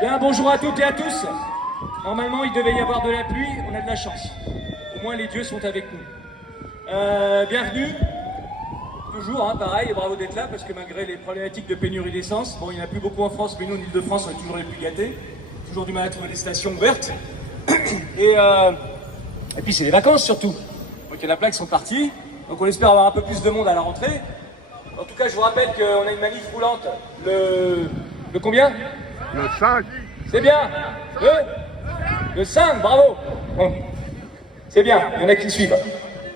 Bien, bonjour à toutes et à tous. Normalement, il devait y avoir de la pluie, on a de la chance. Au moins, les dieux sont avec nous. Bienvenue. Toujours, pareil, et bravo d'être là, parce que malgré les problématiques de pénurie d'essence, bon, il n'y en a plus beaucoup en France, mais nous, en Ile-de-France, on est toujours les plus gâtés. Toujours du mal à trouver des stations ouvertes. Et puis, c'est les vacances, surtout. Donc, il y en a plein qui sont partis. Donc, on espère avoir un peu plus de monde à la rentrée. En tout cas, je vous rappelle qu'on a une manif roulante le combien ? Le 5. C'est bien. Le 5, bravo. Bon. C'est bien, il y en a qui le suivent.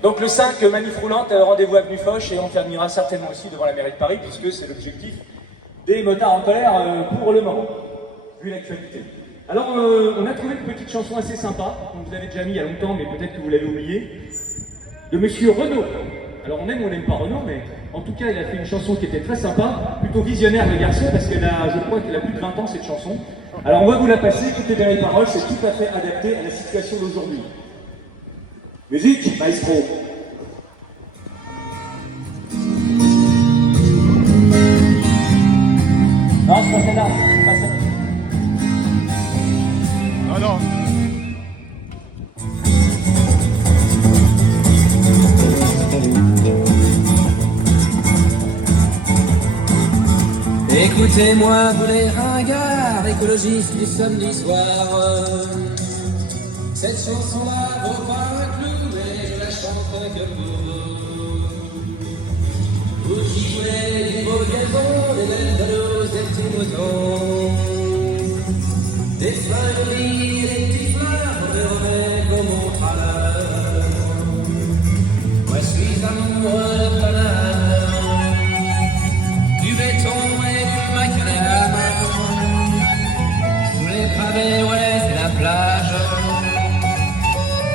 Donc le 5, manif roulante, rendez-vous avenue Foch, et on terminera certainement aussi devant la mairie de Paris, puisque c'est l'objectif des motards en colère pour le moment, vu l'actualité. Alors on a trouvé une petite chanson assez sympa, qu'on vous avait déjà mis il y a longtemps, mais peut-être que vous l'avez oublié, de Monsieur Renaud. Alors on aime ou on n'aime pas Renaud, mais en tout cas il a fait une chanson qui était très sympa, plutôt visionnaire le garçon, parce qu'elle a, je crois qu'elle a plus de 20 ans cette chanson. Alors on va vous la passer, écoutez bien les paroles, c'est tout à fait adapté à la situation d'aujourd'hui. Musique, maestro. Non, c'est pas celle-là, c'est pas celle-là. Ah non. Écoutez-moi, vous les ringards, écologistes du samedi soir. Cette chanson-là vaut pas un clou, mais je la chante comme vous. Vous qui jouez du beau gazon, des belles valos, des petits moutons, des feuilles de lit, des petits fleurs, de remèdes comme mon tralala. Moi je suis amoureux de banane, du béton et du macadam. Sous les pavés, ouais, c'est la plage.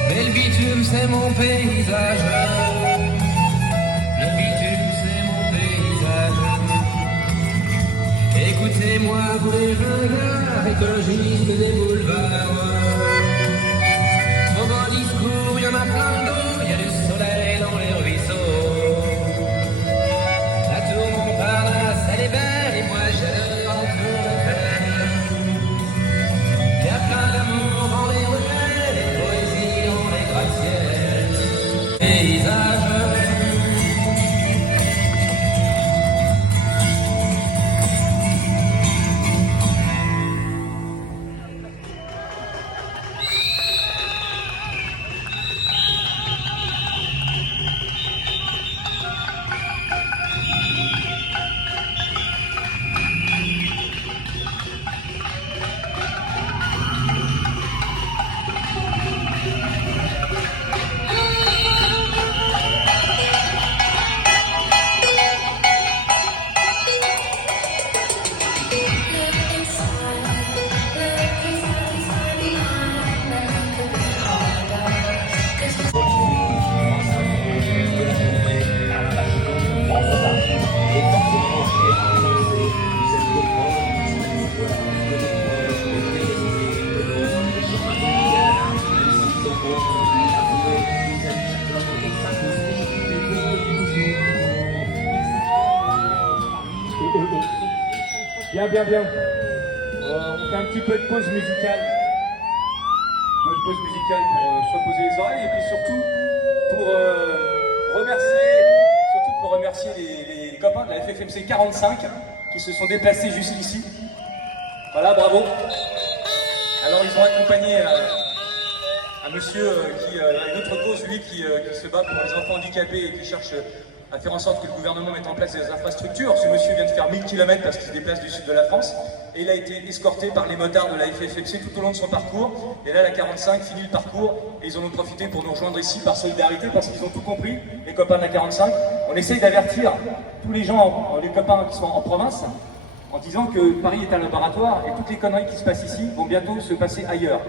Mais le bitume, c'est mon paysage. Le bitume, c'est mon paysage. Écoutez-moi, vous les ringards, écologistes des boulevards. Au beau discours, il y en a plein d'eau, il y a du soleil dans les ruisseaux. La tour Montparnasse, elle est belle, et moi je l'entoure de peine. Il y a plein d'amour dans les ruelles, et poésie dans les gratte-ciels. Paysage. Bien, bien, bien. On fait un petit peu de pause musicale. Une pause musicale pour se reposer les oreilles et puis surtout pour remercier les copains de la FFMC 45 qui se sont déplacés jusqu'ici. Voilà, bravo. Alors ils ont accompagné un monsieur qui a une autre cause, lui, qui se bat pour les enfants handicapés et qui cherche à faire en sorte que le gouvernement mette en place des infrastructures. Ce monsieur vient de faire 1000 km parce qu'il se déplace du sud de la France et il a été escorté par les motards de la FFMC tout au long de son parcours. Et là, la 45 finit le parcours et ils en ont profité pour nous rejoindre ici par solidarité parce qu'ils ont tout compris, les copains de la 45. On essaye d'avertir tous les gens, les copains qui sont en province, en disant que Paris est un laboratoire et toutes les conneries qui se passent ici vont bientôt se passer ailleurs.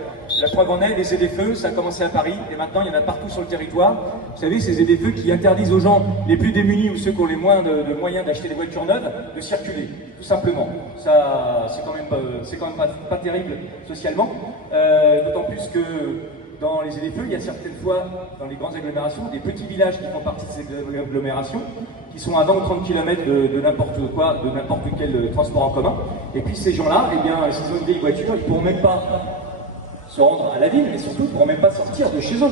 La preuve en est, les ZFE, ça a commencé à Paris et maintenant il y en a partout sur le territoire. Vous savez, ces ZFE qui interdisent aux gens les plus démunis ou ceux qui ont les moins de moyens d'acheter des voitures neuves de circuler, tout simplement. Ça, c'est quand même pas terrible socialement, d'autant plus que dans les ZFE, il y a certaines fois, dans les grandes agglomérations, des petits villages qui font partie de ces agglomérations, qui sont à 20 ou 30 km de n'importe quoi, de n'importe quel transport en commun. Et puis ces gens-là, eh bien, s'ils ont une vieille voiture, ils ne pourront même pas se rendre à la ville, mais surtout, ils ne pourront même pas sortir de chez eux.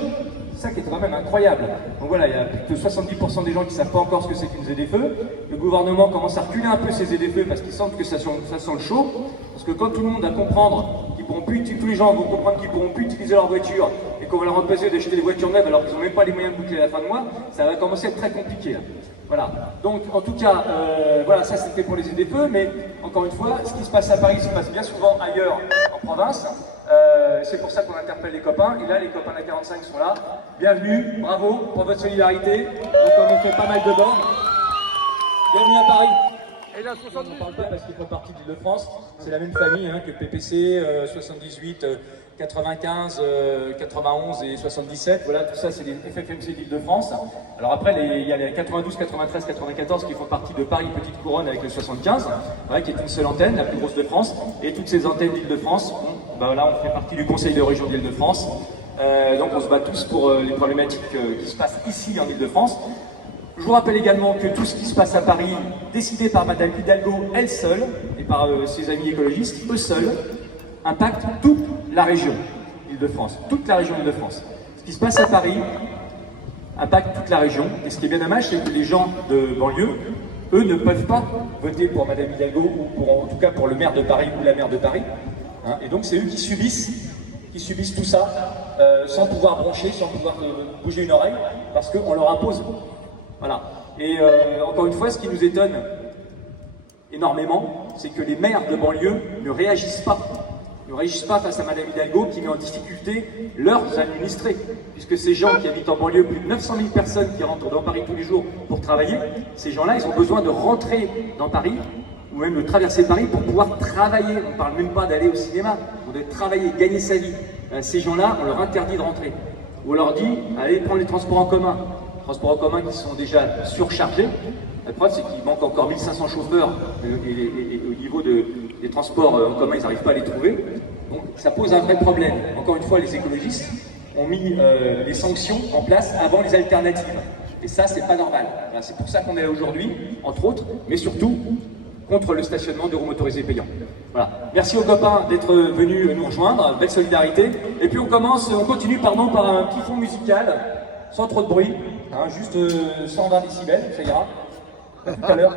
C'est ça qui est quand même incroyable. Donc voilà, il y a plus de 70% des gens qui ne savent pas encore ce que c'est qu'une ZFE. Le gouvernement commence à reculer un peu ces ZFE parce qu'ils sentent que ça sent le chaud. Parce que quand tout le monde va comprendre qu'ils pourront plus, tous les gens vont comprendre qu'ils pourront plus utiliser leur voiture et qu'on va leur empêcher d'acheter des voitures neuves alors qu'ils n'ont même pas les moyens de boucler à la fin de mois, ça va commencer à être très compliqué. Là. Voilà. Donc en tout cas, voilà, ça c'était pour les ZFE, mais encore une fois, ce qui se passe à Paris se passe bien souvent ailleurs en province. C'est pour ça qu'on interpelle les copains. Et là, les copains de la 45 sont là. Bienvenue, bravo pour votre solidarité. Donc on nous fait pas mal de bornes. Bienvenue à Paris. Et là, 78. On ne parle pas parce qu'ils font partie de l'Île-de-France. C'est la même famille que le PPC, 78, 95, 91 et 77. Voilà, tout ça, c'est les FFMC d'Île-de-France. Alors après, il y a les 92, 93, 94 qui font partie de Paris Petite Couronne avec le 75, qui est une seule antenne, la plus grosse de France. Et toutes ces antennes d'Île-de-France, là, on fait partie du Conseil de région d'Île-de-France. Donc on se bat tous pour les problématiques qui se passent ici en Île-de-France. Je vous rappelle également que tout ce qui se passe à Paris, décidé par Madame Hidalgo, elle seule, et par ses amis écologistes, eux seuls, impacte toute la région Île-de-France, toute la région Île-de-France. Ce qui se passe à Paris impacte toute la région, et ce qui est bien dommage, c'est que les gens de banlieue, eux, ne peuvent pas voter pour Madame Hidalgo, ou en tout cas pour le maire de Paris ou la maire de Paris. Et donc c'est eux qui subissent tout ça, sans pouvoir broncher, sans pouvoir bouger une oreille, parce qu'on leur impose. Voilà. Et encore une fois, ce qui nous étonne énormément, c'est que les maires de banlieue ne réagissent pas face à Madame Hidalgo qui met en difficulté leurs administrés. Puisque ces gens qui habitent en banlieue, plus de 900 000 personnes qui rentrent dans Paris tous les jours pour travailler, ces gens-là, ils ont besoin de rentrer dans Paris, ou même de traverser Paris pour pouvoir travailler. On ne parle même pas d'aller au cinéma, on doit travailler, gagner sa vie. Ces gens-là, on leur interdit de rentrer. Ou on leur dit, allez prendre les transports en commun. Transports en commun qui sont déjà surchargés. La preuve, c'est qu'il manque encore 1500 chauffeurs et au niveau des transports en commun, ils n'arrivent pas à les trouver. Donc ça pose un vrai problème. Encore une fois, les écologistes ont mis les sanctions en place avant les alternatives. Et ça, c'est pas normal. Voilà, c'est pour ça qu'on est là aujourd'hui, entre autres, mais surtout contre le stationnement de roues motorisées payants. Voilà. Merci aux copains d'être venus nous rejoindre, belle solidarité. Et puis on continue par un petit fond musical, sans trop de bruit. Juste 120 décibels, ça ira. À tout à l'heure.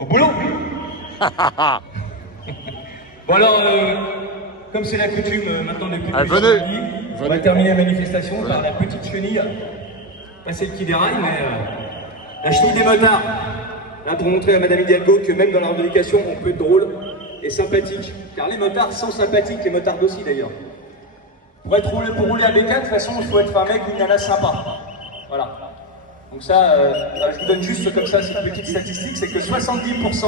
au boulot. Bon alors, comme c'est la coutume maintenant depuis plusieurs années, on va terminer la manifestation par la petite chenille. Pas celle qui déraille, mais la chenille des motards. Là, pour montrer à Madame Hidalgo que même dans la revendication, on peut être drôle et sympathique. Car les motards sont sympathiques, les motards aussi d'ailleurs. Pour rouler à B4, de toute façon, il faut être un mec ou une nana sympa. Voilà. Donc ça, je vous donne juste comme ça, c'est une petite statistique, c'est que 70%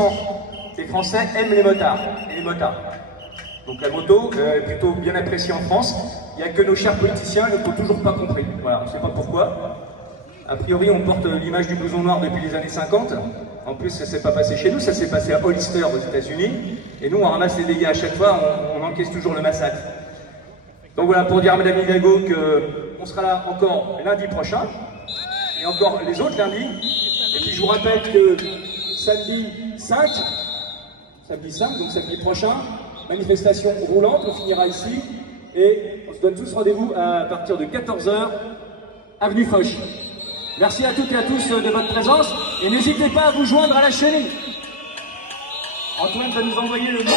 des Français aiment les motards et les motards. Donc la moto est plutôt bien appréciée en France. Il n'y a que nos chers politiciens qui n'ont toujours pas compris. Voilà, on ne sait pas pourquoi. A priori, on porte l'image du blouson noir depuis les années 50. En plus, ça ne s'est pas passé chez nous, ça s'est passé à Hollister aux États-Unis. Et nous, on ramasse les dégâts à chaque fois, on encaisse toujours le massacre. Donc voilà, pour dire à Madame Hidalgo qu'on sera là encore lundi prochain, et encore les autres lundis. Et puis je vous rappelle que samedi 5, donc samedi prochain, manifestation roulante, on finira ici, et on se donne tous rendez-vous à partir de 14h, avenue Foch. Merci à toutes et à tous de votre présence, et n'hésitez pas à vous joindre à la chenille. Antoine va nous envoyer le nom.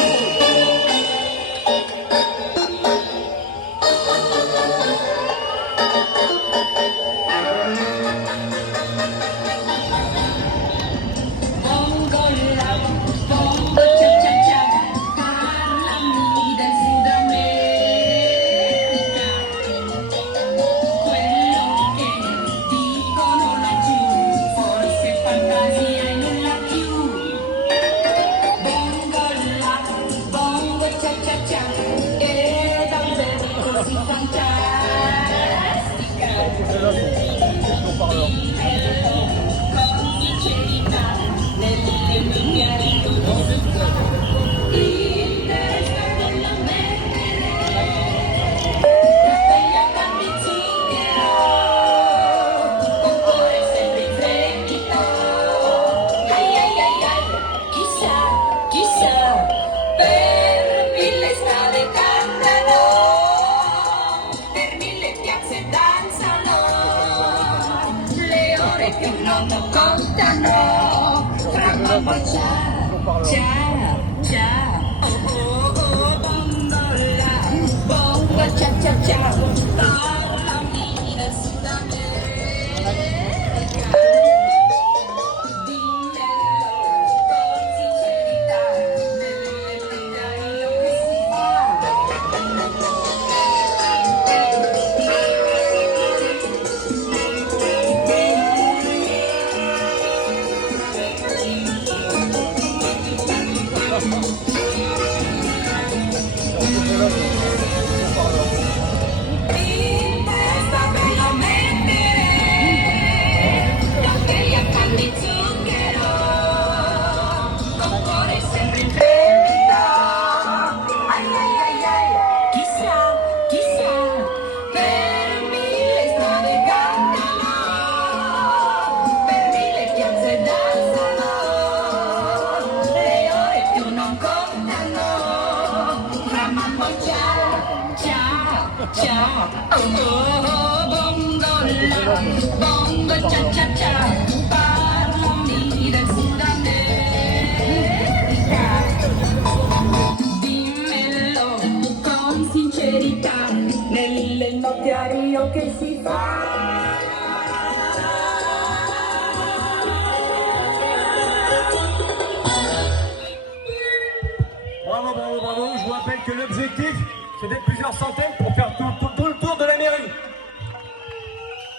Bravo, bravo, bravo. Je vous rappelle que l'objectif, c'est d'être plusieurs centaines pour faire tout le tour de la mairie.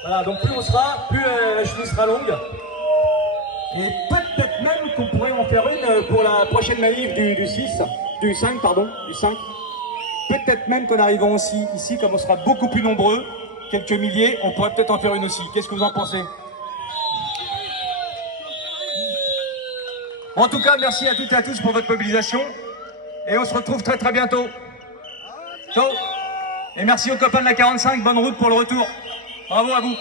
Voilà, donc plus on sera, plus la chenille sera longue. Et peut-être même qu'on pourrait en faire une pour la prochaine manif du 5. Peut-être même qu'en arrivant aussi ici, comme on sera beaucoup plus nombreux, quelques milliers, on pourrait peut-être en faire une aussi. Qu'est-ce que vous en pensez? En tout cas, merci à toutes et à tous pour votre mobilisation. Et on se retrouve très très bientôt. Ciao. Et merci aux copains de la 45, bonne route pour le retour. Bravo à vous.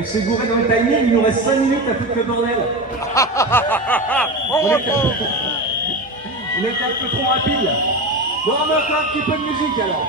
On s'est gouré dans le timing, il nous reste 5 minutes à foutre le bordel. On était un peu trop rapide. Bon, on va faire un petit peu de musique alors.